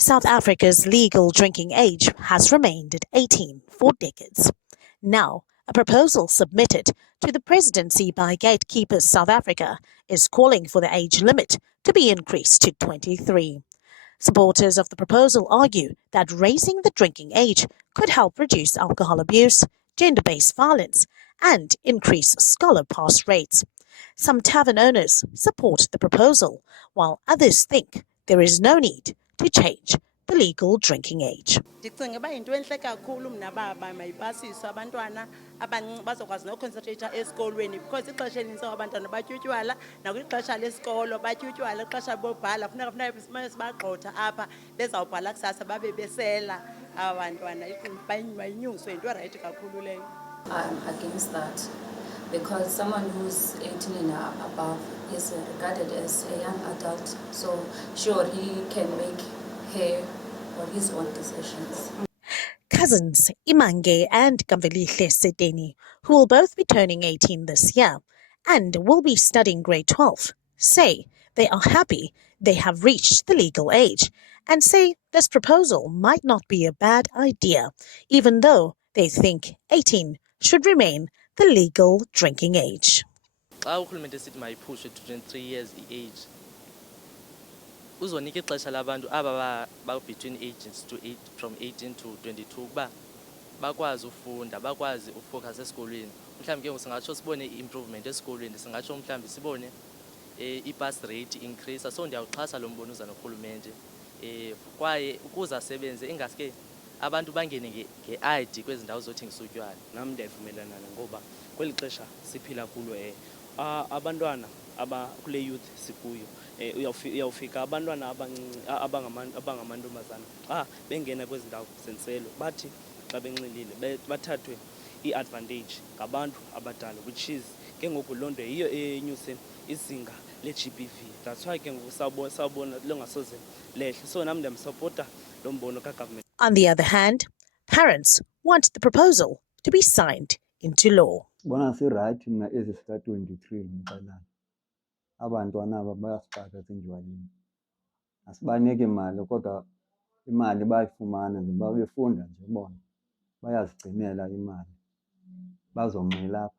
South Africa's legal drinking age has remained at 18 for decades. Now, a proposal submitted to the presidency by Gatekeepers South Africa is calling for the age limit to be increased to 23. Supporters of the proposal argue that raising the drinking age could help reduce alcohol abuse, gender-based violence, and increase scholar pass rates. Some tavern owners support the proposal, while others think there is no need to change the legal drinking age. Ndicinga uba yinto entle kakhulu mna uba mayipasiswe abantwana abancinci bazokwazi nokhonsentreyitha esikolweni because ixesha elinintsi abantwana batyutywala nakwixesha lesikolo batyutywala ixesha bobhala funeka sibagxotha apha bezawubhala kusasa babe besela aba bantwana mayinyuswe yinto erayithi kakhulu leyo. I'm against that because someone who's 18 and above is regarded as a young adult, so sure he can make her or his own decisions. Cousins Imange and Kamvelihle Seteni, who will both be turning 18 this year and will be studying grade 12, say they are happy they have reached the legal age and say this proposal might not be a bad idea, even though they think 18 should remain the legal drinking age. Xa urhulumente sithi mayiphushe to 23 years i-age uzonika ixesha labantu aba between ages to from 18 to 22 ukuba bakwazi ufunda bakwazi ufocus esikolweni. Mhlawumbi ke singatsho sibone i-improvement esikolweni, singatsho mhlawumbi sibone i-pass rate increase. So ndiyawuxhasa lo mbono uza norhulumente kwaye ukuze asebenze ingaske abantu bangene nge-ID kwezi ndawo zothengisa utywala. Nam ndiyavumelana ngoba kweli xesha siphila kulo abantwana kule youth sikuyo uyawufika abantwana abancinci abangamantombazana xa bengena kwezi ndawo zentselo bathi xa benxilile bathathwe i-advantage ngabantu abadala, which is ke ngoku loo nto yiyo enyuse izinga le-GBV. That's why ke ngoku sawubona lungasoze lehle. So nam ndiyamsapota lo mbono kagovernment. On the other hand, parents want the proposal to be signed into law. Bona sirayithi mna ezi sika-23 mqalana abantwana aba bayasiphatha sendlwaleni, asibaniki imali kodwa imali bayifumana nje befunda nje bona bayazigcinela imali bazomela apha.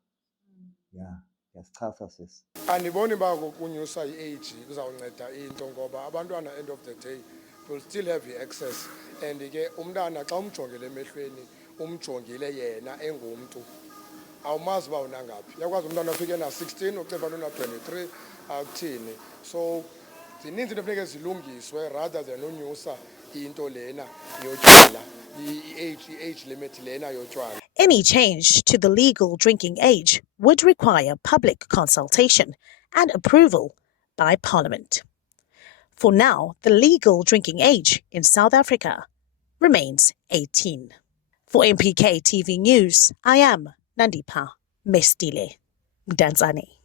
Ya yasichasa sisi. Andiboni uba kunyusa i-age kuzawunceda into ngoba abantwana end of the day will still have i-access, and ke umntana xa umjongile emehlweni umjongile yena engumntu awumazi uba unangaphi. Uyakwazi umntwana afike na-16 uceba na-23 akuthini. So zininzi into funeke zilungiswe rather than unyusa into lena yotywala, i-age limit lena yotywala. Any change to the legal drinking age would require public consultation and approval by Parliament. For now, the legal drinking age in South Africa remains 18. For MPK TV News, I am Nandipha Mestile Mdantsane.